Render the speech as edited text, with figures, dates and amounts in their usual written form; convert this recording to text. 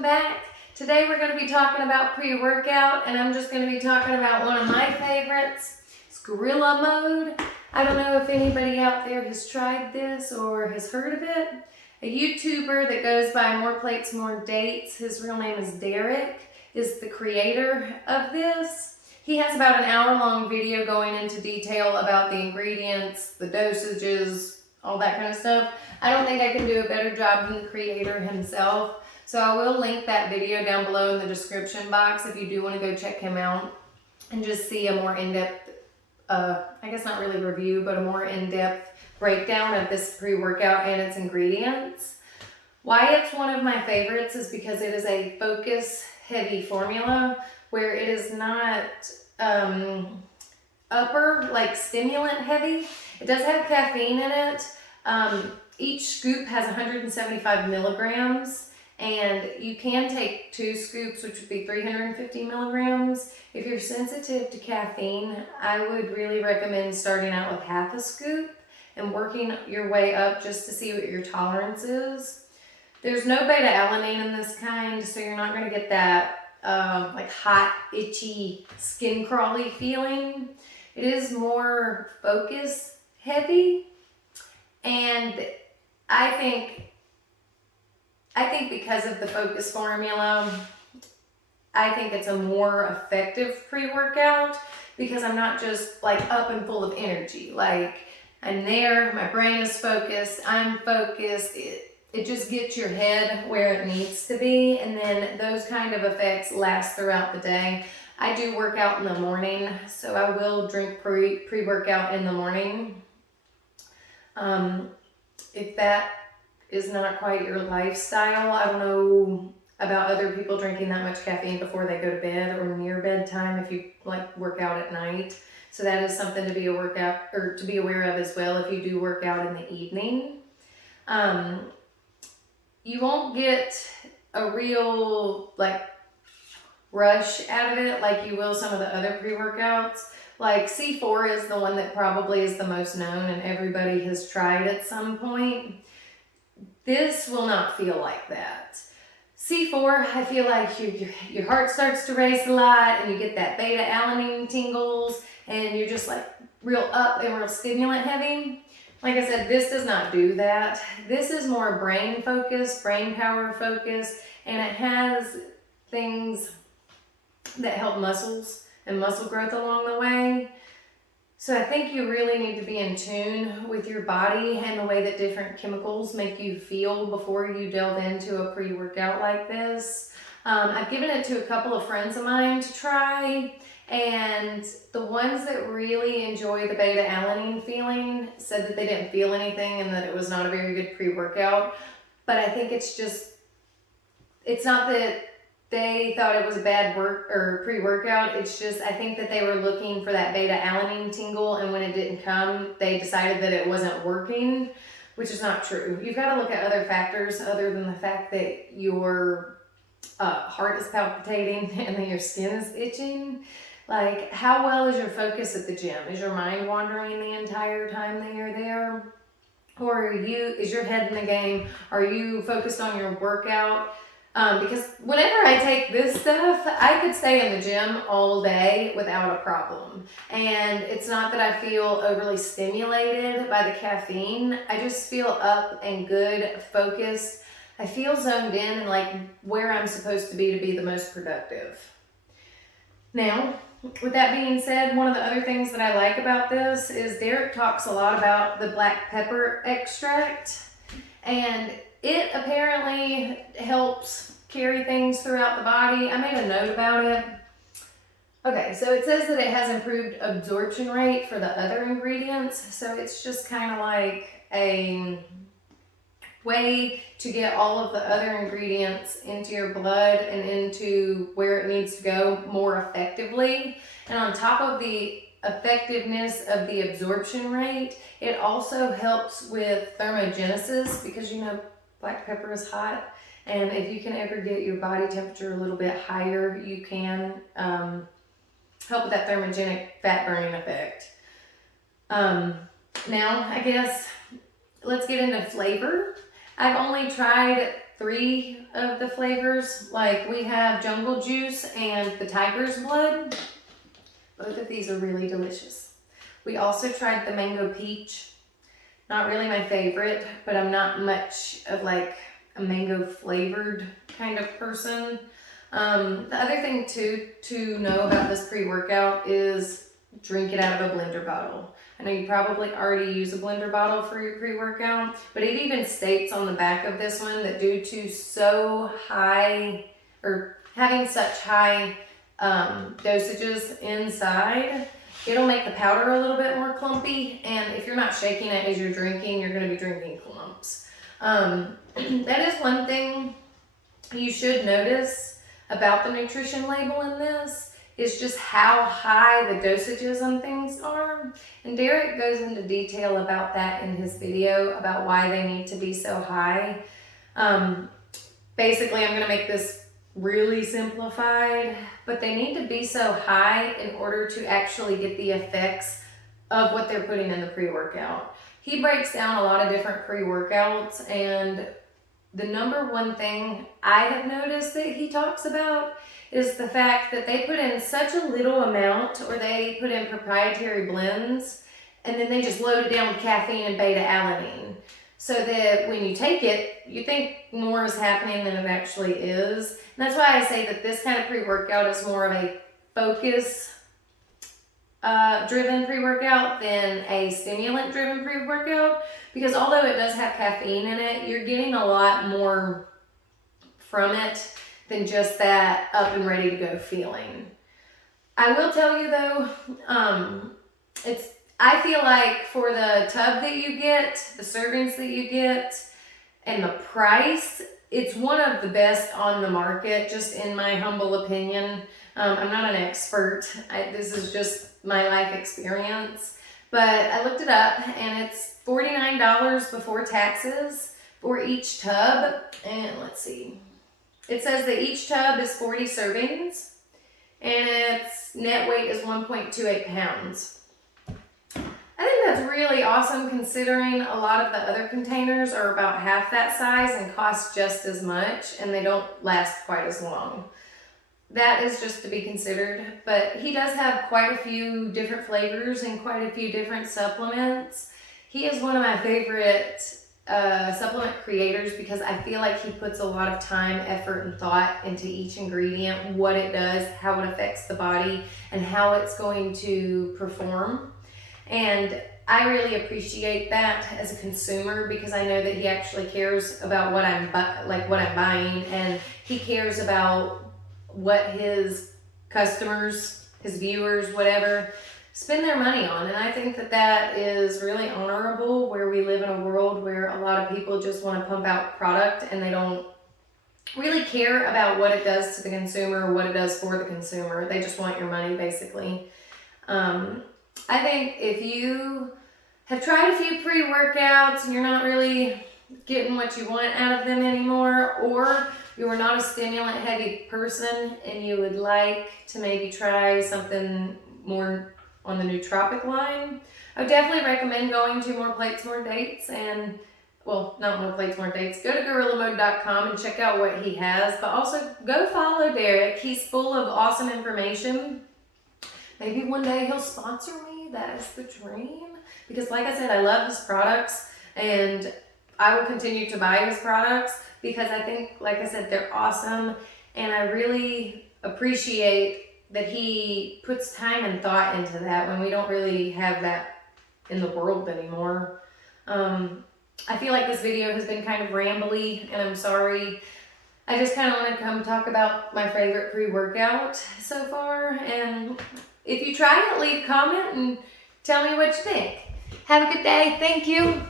welcome back. Today we're going to be talking about pre-workout, and I'm just going to be talking about one of my favorites. It's Gorilla Mode. I don't know if anybody out there has tried this or has heard of it. A YouTuber that goes by More Plates, More Dates, his real name is Derek, is the creator of this. He has about an hour-long video going into detail about the ingredients, the dosages, all that kind of stuff. I don't think I can do a better job than the creator himself. So I will link that video down below in the description box if you do want to go check him out and just see a more in-depth, I guess not really review, but a more in-depth breakdown of this pre-workout and its ingredients. Why it's one of my favorites is because it is a focus-heavy formula where it is not upper, like stimulant heavy. It does have caffeine in it. Each scoop has 175 milligrams, and you can take 2 scoops, which would be 350 milligrams. If you're sensitive to caffeine, I would really recommend starting out with half a scoop and working your way up just to see what your tolerance is. There's no beta-alanine in this kind, so you're not going to get that like hot, itchy, skin crawly feeling. It is more focus heavy, and I think because of the focus formula, I think it's a more effective pre-workout because I'm not just like up and full of energy. Like I'm there, my brain is focused, I'm focused. It just gets your head where it needs to be, and then those kind of effects last throughout the day. I do work out in the morning, so I will drink pre-workout in the morning. If that is not quite your lifestyle, I don't know about other people drinking that much caffeine before they go to bed or near bedtime if you like work out at night. So that is something to be aware of as well if you do work out in the evening. You won't get a real like rush out of it like you will some of the other pre-workouts. Like C4 is the one that probably is the most known and everybody has tried at some point. This will not feel like that. C4, I feel like your heart starts to race a lot and you get that beta-alanine tingles and you're just like real up and real stimulant heavy. Like I said, this does not do that. This is more brain focused, brain power focused, and it has things that help muscles and muscle growth along the way. So I think you really need to be in tune with your body and the way that different chemicals make you feel before you delve into a pre-workout like this. I've given it to a couple of friends of mine to try, and the ones that really enjoy the beta-alanine feeling said that they didn't feel anything and that it was not a very good pre-workout. But I think it's not that they thought it was a bad pre-workout. It's just, I think that they were looking for that beta-alanine tingle, and when it didn't come, they decided that it wasn't working, which is not true. You've got to look at other factors other than the fact that your heart is palpitating and that your skin is itching. Like, how well is your focus at the gym? Is your mind wandering the entire time that you're there? Or is your head in the game? Are you focused on your workout? Because whenever I take this stuff, I could stay in the gym all day without a problem. And it's not that I feel overly stimulated by the caffeine. I just feel up and good, focused. I feel zoned in and like where I'm supposed to be the most productive. Now, with that being said, one of the other things that I like about this is Derek talks a lot about the black pepper extract, and it apparently helps carry things throughout the body. I made a note about it. Okay, so it says that it has improved absorption rate for the other ingredients, so it's just kind of like a way to get all of the other ingredients into your blood and into where it needs to go more effectively. And on top of the effectiveness of the absorption rate, it also helps with thermogenesis because black pepper is hot, and if you can ever get your body temperature a little bit higher, you can help with that thermogenic fat burning effect. Now, I guess let's get into flavor. I've only tried 3 of the flavors. Like we have Jungle Juice and the Tiger's Blood. Both of these are really delicious. We also tried the Mango Peach. Not really my favorite, but I'm not much of like a mango flavored kind of person. The other thing too to know about this pre-workout is drink it out of a blender bottle. I know you probably already use a blender bottle for your pre-workout, but it even states on the back of this one that due to so high, or having such high dosages inside, it'll make the powder a little bit more clumpy, and if you're not shaking it as you're drinking, you're going to be drinking clumps. That is one thing you should notice about the nutrition label in this, is just how high the dosages on things are. And Derek goes into detail about that in his video about why they need to be so high. Basically, I'm going to make this really simplified, but they need to be so high in order to actually get the effects of what they're putting in the pre-workout. He breaks down a lot of different pre-workouts, and the number one thing I have noticed that he talks about is the fact that they put in such a little amount, or they put in proprietary blends, and then they just load it down with caffeine and beta-alanine. So that when you take it, you think more is happening than it actually is. And that's why I say that this kind of pre-workout is more of a focus driven pre-workout than a stimulant driven pre-workout, because although it does have caffeine in it, you're getting a lot more from it than just that up and ready to go feeling. I will tell you though, I feel like for the tub that you get, the servings that you get, and the price, it's one of the best on the market, just in my humble opinion. I'm not an expert. This is just my life experience. But I looked it up, and it's $49 before taxes for each tub. And let's see. It says that each tub is 40 servings, and its net weight is 1.28 pounds. I think that's really awesome, considering a lot of the other containers are about half that size and cost just as much, and they don't last quite as long. That is just to be considered, but he does have quite a few different flavors and quite a few different supplements. He is one of my favorite supplement creators, because I feel like he puts a lot of time, effort, and thought into each ingredient, what it does, how it affects the body, and how it's going to perform. And I really appreciate that as a consumer, because I know that he actually cares about what I'm buying, and he cares about what his customers, his viewers, whatever, spend their money on. And I think that that is really honorable, where we live in a world where a lot of people just want to pump out product and they don't really care about what it does to the consumer or what it does for the consumer. They just want your money, basically. I think if you have tried a few pre-workouts and you're not really getting what you want out of them anymore, or you are not a stimulant heavy person and you would like to maybe try something more on the nootropic line, I would definitely recommend going to More Plates, More Dates, and, well, not More Plates, More Dates. Go to GorillaMode.com and check out what he has, but also go follow Derek. He's full of awesome information. Maybe one day he'll sponsor me. That is the dream. Because like I said, I love his products, and I will continue to buy his products because I think, like I said, they're awesome, and I really appreciate that he puts time and thought into that when we don't really have that in the world anymore. I feel like this video has been kind of rambly, and I'm sorry. I just kind of want to come talk about my favorite pre-workout so far, and if you try it, leave a comment and tell me what you think. Have a good day. Thank you.